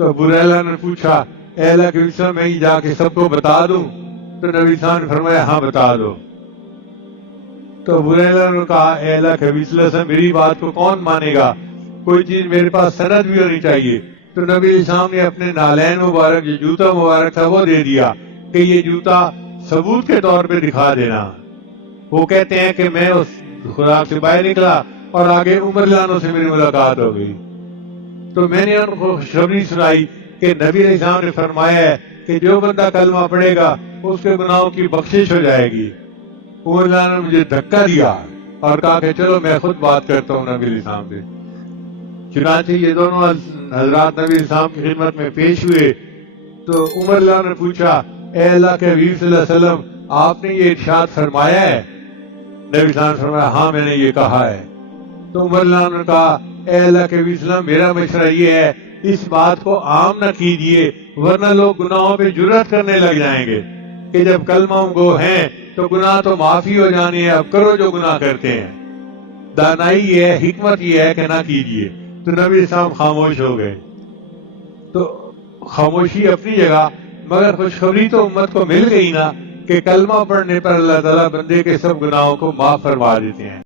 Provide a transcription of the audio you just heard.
تو ابو ہریرہ نے پوچھا اے اللہ کے رسول میں جا کے سب کو بتا دوں؟ تو نبی صلی اللہ علیہ وسلم نے فرمایا ہاں بتا دو۔ تو ابو ہریرہ نے کہا اے اللہ کے رسول صلی اللہ علیہ وسلم میری بات کو کون مانے گا؟ کوئی چیز میرے پاس سند بھی ہونی چاہیے۔ تو نبی علیہ السلام نے اپنے نالین مبارک جو جوتا مبارک تھا وہ دے دیا کہ یہ جوتا ثبوت کے طور پہ دکھا دینا۔ وہ کہتے ہیں کہ میں اس خوراک سے باہر نکلا اور آگے عمر لانوں سے میری ملاقات ہو گئی، تو میں نے ان کو خوشخبری سنائی کہ نبی علیہ السلام نے فرمایا ہے کہ جو بندہ کلمہ پڑھے گا اس کے گناہوں کی بخشش ہو جائے گی۔ عمر لانوں نے مجھے دھکا دیا اور کہا کہ چلو میں خود بات کرتا ہوں نبی علیہ السلام سے۔ چنانچہ یہ دونوں حضرات نبی علیہ السلام کی خدمت میں پیش ہوئے تو عمر اللہ نے پوچھا اے اللہ کے حبیب صلی اللہ علیہ وسلم آپ نے یہ ارشاد فرمایا ہے؟ نبی صلی اللہ علیہ وسلم نے فرمایا ہاں میں نے یہ کہا ہے۔ تو عمر اللہ نے کہا اے اللہ کے حبیب صلی اللہ علیہ وسلم میرا مشورہ یہ ہے اس بات کو عام نہ کیجیے ورنہ لوگ گناہوں پہ جرأت کرنے لگ جائیں گے کہ جب کلمہ گو ہیں تو گناہ تو معافی ہو جانی ہے، اب کرو جو گناہ کرتے ہیں۔ دانائی یہ ہے، حکمت یہ ہے کہ نہ کیجیے۔ تو نبی علیہ السلام خاموش ہو گئے۔ تو خاموشی اپنی جگہ، مگر خوشخبری تو امت کو مل گئی نا کہ کلمہ پڑھنے پر اللہ تعالیٰ بندے کے سب گناہوں کو معاف فرما دیتے ہیں۔